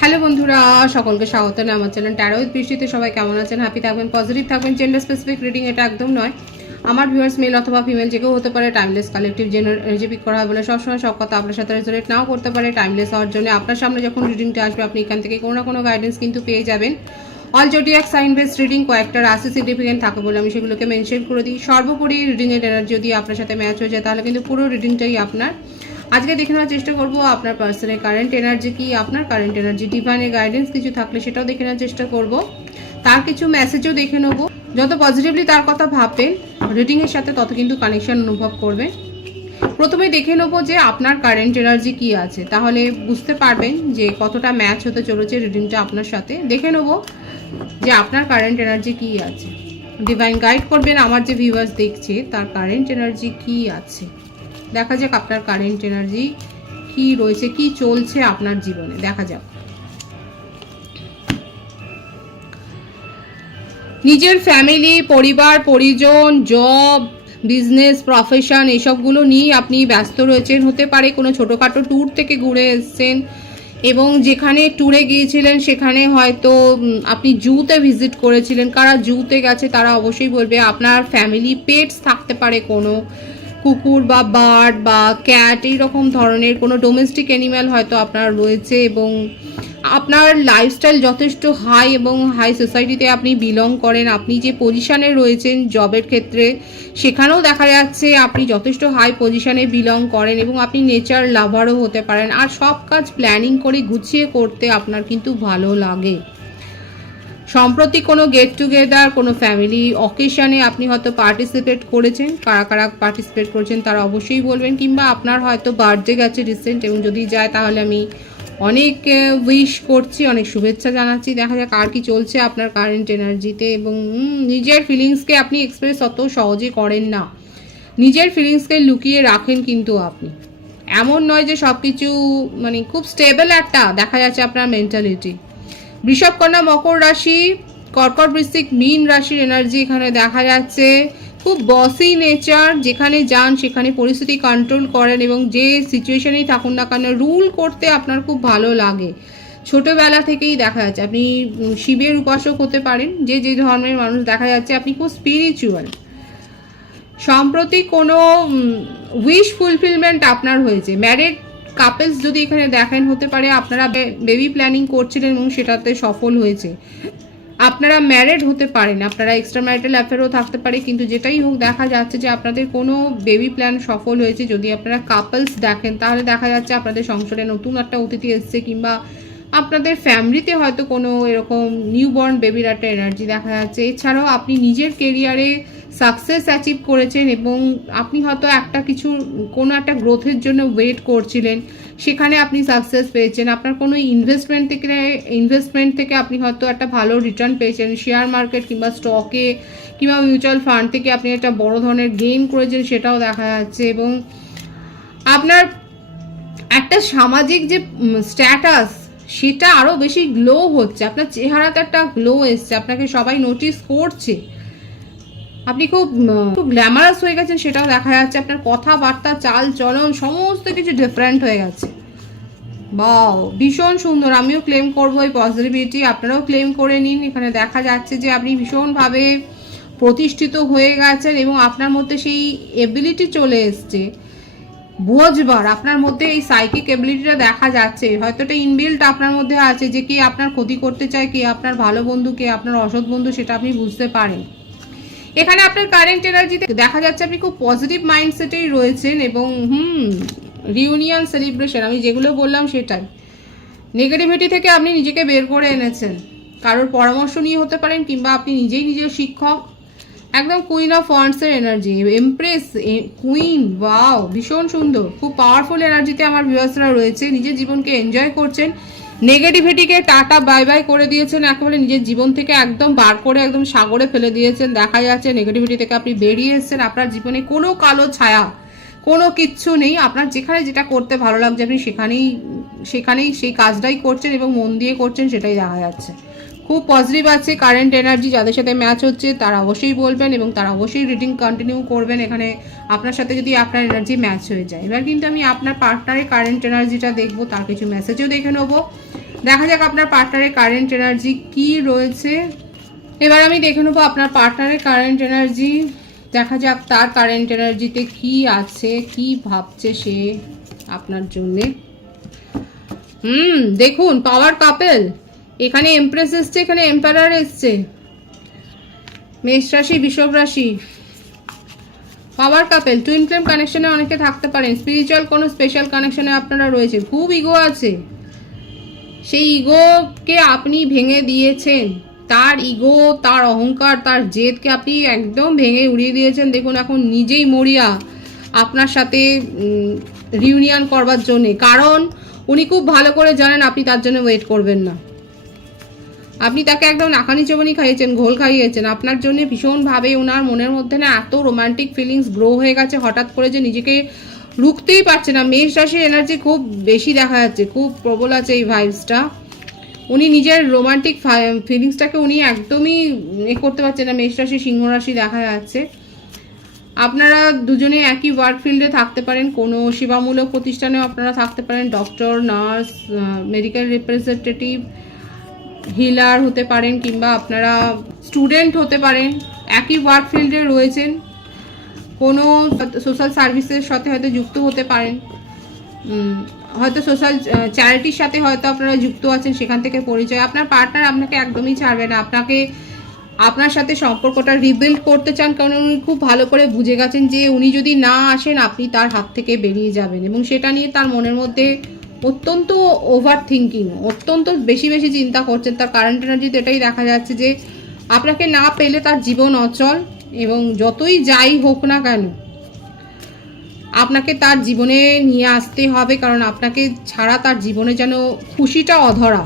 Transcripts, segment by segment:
Hello বন্ধুরা, সকলকে স্বাগত আমার চ্যানেল ট্যারো উইথ বৃষ্টিতে। সবাই কেমন আছেন? হ্যাপি থাকবেন, পজিটিভ থাকবেন। জেন্ডার স্পেসিফিক রিডিং এটা একদম নয়। আমার ভিউয়ার্স মেল অথবা ফিমেল যে কেউ হতে পারে। টাইমলেস কালেকটিভ জেনার এনার্জি পিক করা হয় বলে সবসময় সব কথা আপনার সাথে রেজোনেট নাও করতে পারে। টাইমলেস হওয়ার জন্য আপনার সামনে যখন রিডিংটা আসবে আপনি এখান থেকে কোনো না কোনো গাইডেন্স কিন্তু পেয়ে যাবেন। All zodiac sign base reading কয়েকটা রাশি সিগনিফিকেন্ট থাকে বলে আমি সেগুলোকে মেনশন করে দিই। সর্বোপরি রিডিংয়ের এনার্জি যদি আপনার সাথে ম্যাচ হয়ে যায় তাহলে কিন্তু পুরো রিডিংটাই আপনার। আজকে দেখে নেওয়ার চেষ্টা করবো আপনার পার্সনের কারেন্ট এনার্জি কি, আপনার কারেন্ট এনার্জি ডিভাইনের গাইডেন্স কিছু থাকলে সেটাও দেখে নেওয়ার চেষ্টা করব। তার কিছু মেসেজও দেখে নেবো। যত পজিটিভলি তার কথা ভাববেন রিডিংয়ের সাথে তত কিন্তু কানেকশন অনুভব করবেন। প্রথমে দেখে নেবো যে আপনার কারেন্ট এনার্জি কি আছে, তাহলে বুঝতে পারবেন যে কতটা ম্যাচ হতে চলেছে রিডিংটা আপনার সাথে। দেখে নেবো যে আপনার কারেন্ট এনার্জি কি আছে। ডিভাইন গাইড করবেন আমার যে ভিউয়ার্স দেখছে তার কারেন্ট এনার্জি কি আছে। দেখা যাক আপনার কারেন্ট এনার্জি কি রয়েছে, কি চলছে আপনার জীবনে। দেখা যাক। নিজের ফ্যামিলি, পরিবার, পরিজন, জব, বিজনেস, প্রফেশন এসবগুলো নিয়ে আপনি ব্যস্ত রয়েছেন। হতে পারে কোনো ছোটোখাটো ট্যুর থেকে ঘুরে এসছেন এবং যেখানে ট্যুরে গিয়েছিলেন সেখানে হয়তো আপনি জুতে ভিজিট করেছিলেন। কারা জুতে গেছে তারা অবশ্যই বলবে। আপনার ফ্যামিলি পেটস থাকতে পারে, কোনো কুকুর বা বার্ড বা ক্যাট এইরকম ধরনের কোনো ডোমেস্টিক অ্যানিম্যাল হয়তো আপনার রয়েছে এবং আপনার লাইফস্টাইল যথেষ্ট হাই এবং হাই সোসাইটিতে আপনি বিলং করেন। আপনি যে পজিশানে রয়েছেন জবের ক্ষেত্রে সেখানেও দেখা যাচ্ছে আপনি যথেষ্ট হাই পজিশানে বিলং করেন এবং আপনি নেচার লাভারও হতে পারেন। আর সব কাজ প্ল্যানিং করে গুছিয়ে করতে আপনার কিন্তু ভালো লাগে। সম্প্রতি কোনো গেট টুগেদার, কোনো ফ্যামিলি অকেশনে আপনি হয়তো পার্টিসিপেট করেছেন। কারা কারা পার্টিসিপেট করেছেন তারা অবশ্যই বলবেন। কিংবা আপনার হয়তো বার্থডে গেছে রিসেন্ট এবং যদি যায় তাহলে আমি অনেক উইশ করছি, অনেক শুভেচ্ছা জানাচ্ছি। দেখা যাক আর কি চলছে আপনার কারেন্ট এনার্জিতে। এবং নিজের ফিলিংসকে আপনি এক্সপ্রেস অত সহজে করেন না, নিজের ফিলিংসকে লুকিয়ে রাখেন কিন্তু আপনি। এমন নয় যে সব কিছু মানে খুব স্টেবল একটা দেখা যাচ্ছে আপনার মেন্টালিটি। বৃষভ, কন্যা, মকর রাশি, কর্কট, বৃশ্চিক, মীন রাশির এনার্জি এখানে দেখা যাচ্ছে। খুব বসি নেচার, যেখানে যান সেখানে পরিস্থিতি কন্ট্রোল করেন এবং যে সিচুয়েশনেই থাকুন না কেন রুল করতে আপনার খুব ভালো লাগে। ছোটোবেলা থেকেই দেখা যাচ্ছে আপনি শিবের উপাসক হতে পারেন, যে যে ধর্মের মানুষ দেখা যাচ্ছে আপনি খুব স্পিরিচুয়াল। সম্প্রতি কোনো উইশ ফুলফিলমেন্ট আপনার হয়েছে। ম্যারিড কাপলস যদি এখানে দেখেন হতে পারে আপনারা বেবি প্ল্যানিং করছিলেন এবং সেটাতে সফল হয়েছে। আপনারা ম্যারিড হতে পারেন, আপনারা এক্সট্রা ম্যারিটাল অ্যাফেয়ারও থাকতে পারে, কিন্তু যেটাই হোক দেখা যাচ্ছে যে আপনাদের কোনো বেবি প্ল্যান সফল হয়েছে। যদি আপনারা কাপলস দেখেন তাহলে দেখা যাচ্ছে আপনাদের সংসারে নতুন একটা অতিথি এসছে কিংবা আপনাদের ফ্যামিলিতে হয়তো কোনো এরকম নিউবর্ন বেবির একটা এনার্জি দেখা যাচ্ছে। এছাড়াও আপনি নিজের কেরিয়ারে সাকসেস অ্যাচিভ করেছেন এবং আপনি হয়তো একটা কিছু কোনো একটা গ্রোথের জন্য ওয়েট করছিলেন, সেখানে আপনি সাকসেস পেয়েছেন। আপনার কোনো ইনভেস্টমেন্ট থেকে আপনি হয়তো একটা ভালো রিটার্ন পেয়েছেন। শেয়ার মার্কেট কিংবা স্টকে কিংবা মিউচুয়াল ফান্ড থেকে আপনি একটা বড় ধরনের গেইন করেছেন, সেটাও দেখা যাচ্ছে। এবং আপনার একটা সামাজিক যে স্ট্যাটাস সেটা আরও বেশি গ্লো হচ্ছে। আপনার চেহারাতে একটা গ্লো এসছে, আপনাকে সবাই নোটিস করছে। আপনি খুব গ্ল্যামারাস হয়ে গেছেন সেটাও দেখা যাচ্ছে। আপনার কথাবার্তা, চাল চলন সমস্ত কিছু ডিফারেন্ট হয়ে গেছে। বাও, ভীষণ সুন্দর। আমিও ক্লেম করবো এই পজিটিভিটি, আপনারাও ক্লেম করে নিন। এখানে দেখা যাচ্ছে যে আপনি ভীষণভাবে প্রতিষ্ঠিত হয়ে গেছেন এবং আপনার মধ্যে সেই এবিলিটি চলে এসছে বোঝবার। আপনার মধ্যে এই সাইকিক এবিলিটিটা দেখা যাচ্ছে। হয়তো এটা ইনবিল্ট আপনার মধ্যে আছে যে কে আপনার ক্ষতি করতে চায়, কে আপনার ভালো বন্ধু, কে আপনার অসৎ বন্ধু, সেটা আপনি বুঝতে পারেন। এখানে আপনার কারেন্ট এনার্জিতে দেখা যাচ্ছে আপনি খুব পজিটিভ মাইন্ডসেটেই রয়েছেন এবং রিউনিয়ন সেলিব্রেশন আমি যেগুলো বললাম সেটাই। নেগেটিভিটি থেকে আপনি নিজেকে বের করে এনেছেন। কারোর পরামর্শ নিয়ে হতে পারেন কিংবা আপনি নিজেই নিজের শিক্ষক। একদম কুইন অফ ওয়ান্ডসের এনার্জি, এমপ্রেস, কুইন, ওয়াও ভীষণ সুন্দর। খুব পাওয়ারফুল এনার্জিতে আমার ভিউয়ার্সরা রয়েছে। নিজের জীবনকে এনজয় করছেন, নেগেটিভিটিকে টাটা বাই বাই করে দিয়েছেন, একেবারে নিজের জীবন থেকে একদম বার করে একদম সাগরে ফেলে দিয়েছেন। দেখা যাচ্ছে নেগেটিভিটি থেকে আপনি বেরিয়ে এসেছেন। আপনার জীবনে কোনো কালো ছায়া, কোনো কিচ্ছু নেই। আপনার যেখানে যেটা করতে ভালো লাগছে আপনি সেখানেই সেই কাজটাই করছেন এবং মন দিয়ে করছেন, সেটাই দেখা যাচ্ছে। খুব পজিটিভ আছে কারেন্ট এনার্জি। যাদের সাথে ম্যাচ হচ্ছে তারা অবশ্যই বলবেন এবং তারা অবশ্যই রিডিং কন্টিনিউ করবেন এখানে আপনার সাথে যদি আপনার এনার্জি ম্যাচ হয়ে যায়। এবার কিন্তু আমি আপনার পার্টনারের কারেন্ট এনার্জিটা দেখবো, তার কিছু মেসেজও দেখে নেবো। দেখা যাক আপনার পার্টনারের কারেন্ট এনার্জি কি রয়েছে। এবার আমি দেখে নেবো আপনার পার্টনারের কারেন্ট এনার্জি। দেখা যাক তার কারেন্ট এনার্জিতে কি আছে, কি ভাবছে সে আপনার জন্যে। দেখুন পাওয়ার কাপেল, এখানে এমপ্রেস এসছে, এখানে এম্পারার এসছে, মেষ রাশি বৃষভ রাশি, পাওয়ার কাপেল। টুইন ফ্লেম কানেকশনে অনেকে থাকতে পারেন, স্পিরিচুয়াল কোনো স্পেশাল কানেকশনে আপনারা রয়েছে। খুব ইগো আছে, সেই ইগোকে আপনি ভেঙে দিয়েছেন। তার ইগো, তার অহংকার, তার জেদকে আপনি একদম ভেঙে উড়িয়ে দিয়েছেন। দেখুন এখন নিজেই মরিয়া আপনার সাথে রিউনিয়ন করবার জন্যে, কারণ উনি খুব ভালো করে জানেন আপনি তার জন্য ওয়েট করবেন না। আপনি তাকে একদম নাকানি চোবানি খাইয়েছেন, ঘোল খাইয়েছেন। আপনার জন্য ভীষণভাবে ওনার মনের মধ্যে না এত রোমান্টিক ফিলিংস গ্রো হয়ে গেছে হঠাৎ করে, যে নিজেকে রুখতেই পারছে না। মেষ রাশির এনার্জি খুব বেশি দেখা যাচ্ছে, খুব প্রবল আছে এই ভাইবসটা। উনি নিজের রোমান্টিক ফিলিংসটাকে উনি একদমই করতে পারছেন না। মেষ রাশি সিংহ রাশি দেখা যাচ্ছে। আপনারা দুজনে একই ওয়ার্ক ফিল্ডে থাকতে পারেন, কোনো সেবামূলক প্রতিষ্ঠানেও আপনারা থাকতে পারেন। Doctor, nurse, medical representative, healer হতে পারেন, কিংবা আপনারা স্টুডেন্ট হতে পারেন, একই ওয়ার্ক ফিল্ডে রয়েছেন। কোনো সোশ্যাল সার্ভিসের সাথে হয়তো যুক্ত হতে পারেন, হয়তো সোশ্যাল চ্যারিটির সাথে হয়তো আপনারা যুক্ত আছেন, সেখান থেকে পরিচয়। আপনার পার্টনার আপনাকে একদমই ছাড়বে না, আপনার সাথে সম্পর্কটা রিবিল্ড করতে চান, কারণ উনি খুব ভালো করে বুঝে গেছেন যে উনি যদি না আসেন আপনি তার হাত থেকে বেরিয়ে যাবেন, এবং সেটা নিয়ে তার মনের মধ্যে অত্যন্ত ওভার থিঙ্কিং, অত্যন্ত বেশি বেশি চিন্তা করছেন। তার কারেন্ট এনার্জিতে এটাই দেখা যাচ্ছে যে আপনাকে না পেলে তার জীবন অচল, এবং যতই যাই হোক না কেন আপনাকে তার জীবনে নিয়ে আসতে হবে, কারণ আপনাকে ছাড়া তার জীবনে যেন খুশিটা অধরা।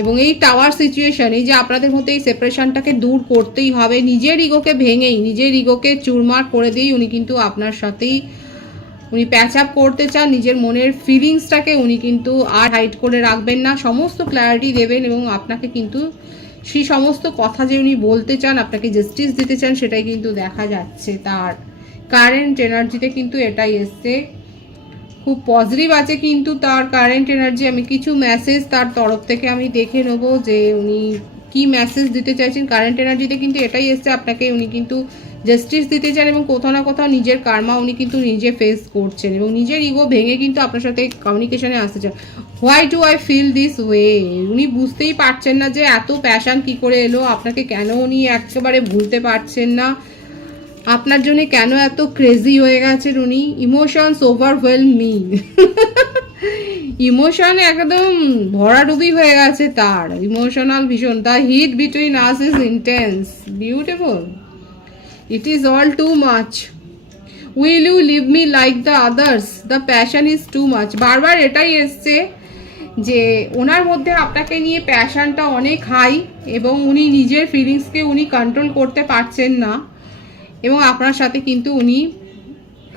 এবং এই টাওয়ার সিচুয়েশন, এই যে আপনাদের মধ্যে এই সেপারেশনটাকে দূর করতেই হবে। নিজের ইগোকে ভেঙেই, নিজের ইগোকে চুরমার করে দিয়েই উনি কিন্তু আপনার সাথেই উনি প্যাচ আপ করতে চান। নিজের মনের ফিলিংসটাকে উনি কিন্তু আর হাইড করে রাখবেন না, সমস্ত ক্ল্যারিটি দেবেন, এবং আপনাকে কিন্তু সেই সমস্ত কথা যে উনি বলতে চান, আপনাকে জাস্টিস দিতে চান, সেটাই কিন্তু দেখা যাচ্ছে। তার কারেন্ট এনার্জিতে কিন্তু এটাই এসছে, খুব পজিটিভ আছে কিন্তু তার কারেন্ট এনার্জি। আমি কিছু মেসেজ তার তরফ থেকে আমি দেখে নেবো যে উনি কি মেসেজ দিতে চাইছেন। কারেন্ট এনার্জিতে কিন্তু এটাই এসছে, আপনাকে উনি কিন্তু জাস্টিস দিতে চান, এবং কোথাও না কোথাও নিজের কার্মা উনি কিন্তু নিজে ফেস করছেন, এবং নিজের ইগো ভেঙে কিন্তু আপনার সাথে কমিউনিকেশনে আসতে চান। Why do I feel this way, উনি বুঝতেই পারছেন না যে এত প্যাশন কি করে এলো আপনাকে, কেন উনি একেবারে ভুলতে পারছেন না, আপনার জন্য কেন এত ক্রেজি হয়ে গেছেন উনি। ইমোশনস ওভারওয়েলম মি, ইমোশন একদম ভরাডুবি হয়ে গেছে তার, ইমোশনাল ভীষণ। The heat between us is intense, beautiful, it is all too much, will you leave me like the others, the passion is too much. বারবার এটাই এসছে যে ওনার মধ্যে আপনাকে নিয়ে প্যাশনটা অনেক হাই, এবং উনি নিজের ফিলিংসকে উনি কন্ট্রোল করতে পারছেন না, এবং আপনার সাথে কিন্তু উনি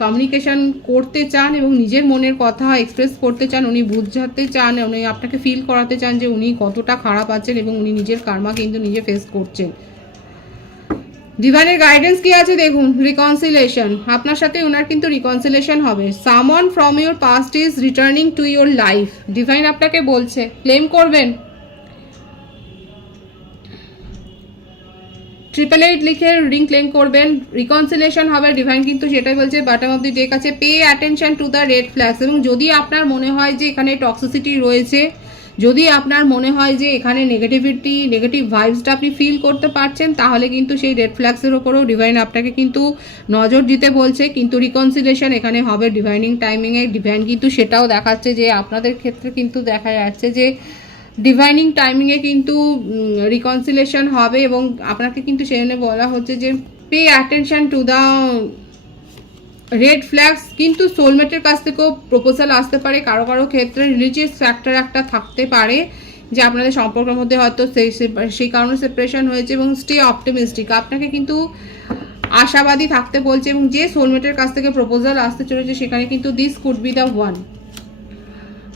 কমিউনিকেশন করতে চান, এবং নিজের মনের কথা এক্সপ্রেস করতে চান, উনি বুঝাতে চান, উনি আপনাকে ফিল করাতে চান যে উনি কতটা খারাপ আছেন, এবং উনি নিজের কার্মা কিন্তু নিজে ফেস করছেন। ডিভাইনের গাইডেন্স কি আছে দেখুন। রিকনসিলেশন, আপনার সাথে ওনার কিন্তু রিকনসিলেশন হবে। Someone from your past is returning to your life, divine আপনাকে বলছে ক্লেম করবেন। 888 লিখে রিডিং ক্লেম করবেন, রিকনসিলেশন হবে। ডিভাইন কিন্তু সেটাই বলছে, বাটম অফ দি ডেক আছে pay attention to the red flags. এবং যদি আপনার মনে হয় যে এখানে টক্সিসিটি রয়েছে, যদি আপনার মনে হয় যে এখানে নেগেটিভ ভাইবসটা আপনি ফিল করতে পারছেন, তাহলে কিন্তু সেই রেড ফ্ল্যাগসের ওপরেও ডিভাইন আপনাকে কিন্তু নজর দিতে বলছে। কিন্তু রিকনসিলেশন এখানে হবে ডিভাইনিং টাইমিংয়ে। ডিভাইন কিন্তু সেটাও দেখাচ্ছে যে আপনাদের ক্ষেত্রে কিন্তু দেখা যাচ্ছে যে ডিভাইনিং টাইমিংয়ে কিন্তু রিকনসিলেশন হবে, এবং আপনাকে কিন্তু সেখানে বলা হচ্ছে যে pay attention to the red flags. কিন্তু সোলমেটের কাছ থেকেও প্রপোজাল আসতে পারে, কারো কারো ক্ষেত্রে রিলিজিয়াস ফ্যাক্টর একটা থাকতে পারে, যে আপনাদের সম্পর্কের মধ্যে হয়তো সেই কারণে সেপারেশন হয়েছে। এবং স্টে অপটিমিস্টিক, আপনাকে কিন্তু আশাবাদী থাকতে বলছে, এবং যে সোলমেটের কাছ থেকে প্রপোজাল আসতে চলেছে সেখানে কিন্তু this could be the one.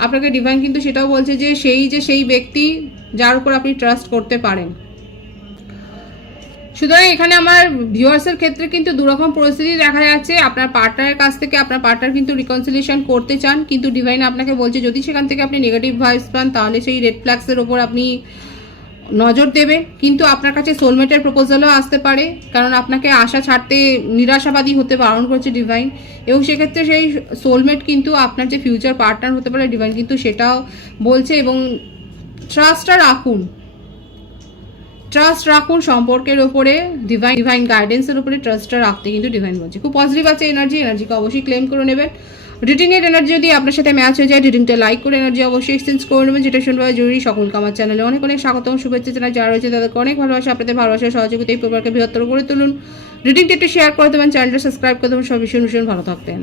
আপনাকে ডিভাইন কিন্তু সেটাও বলছে যে সেই ব্যক্তি যার উপর আপনি ট্রাস্ট করতে পারেন। সুতরাং এখানে আমার ভিউয়ার্সের ক্ষেত্রে কিন্তু দুরকম পরিস্থিতি দেখা যাচ্ছে। আপনার পার্টনারের কাছ থেকে আপনার পার্টনার কিন্তু রিকনসিলিয়েশন করতে চান, কিন্তু ডিভাইন আপনাকে বলছে যদি সেখান থেকে আপনি নেগেটিভ ভাইবস পান তাহলে সেই রেড ফ্ল্যাগসের ওপর আপনি নজর দেবেন। কিন্তু আপনার কাছে সোলমেটের প্রপোজালও আসতে পারে, কারণ আপনাকে আশা ছাড়তে নিরাশাবাদী হতে বারণ করছে ডিভাইন, এবং সেক্ষেত্রে সেই সোলমেট কিন্তু আপনার যে ফিউচার পার্টনার হতে পারে ডিভাইন কিন্তু সেটাও বলছে। এবং ট্রাস্টটা রাখুন, ট্রাস্ট রাখুন সম্পর্কের ওপরে, ডিভাইন গাইডেন্সের উপরে ট্রাস্টটা রাখতে কিন্তু ডিভাইন বলছে। খুব পজিটিভ আছে এনার্জিকে অবশ্যই ক্লেম করে নেবেন। রিডিংয়ের এনার্জি যদি আপনার সাথে ম্যাচ হয়ে যায় রিডিংটা লাইক করে এনার্জি অবশ্যই এক্সচেঞ্জ করে নেবেন, যেটা শুনবে জরুরি। সকলকে আমার চ্যানেলে অনেক অনেক স্বাগতম, শুভেচ্ছা জানাই। যারা রয়েছে তাদেরকে অনেক ভালোবাসা, আপনাদের ভালোবাসা সহযোগিতা এই পরিবারকে বৃহত্তর করে তুলুন। রিডিংটা একটু শেয়ার করে দেবেন, চ্যানেলটা সাবস্ক্রাইব করে দেবেন। সব ভীষণ ভীষণ ভালো থাকবেন।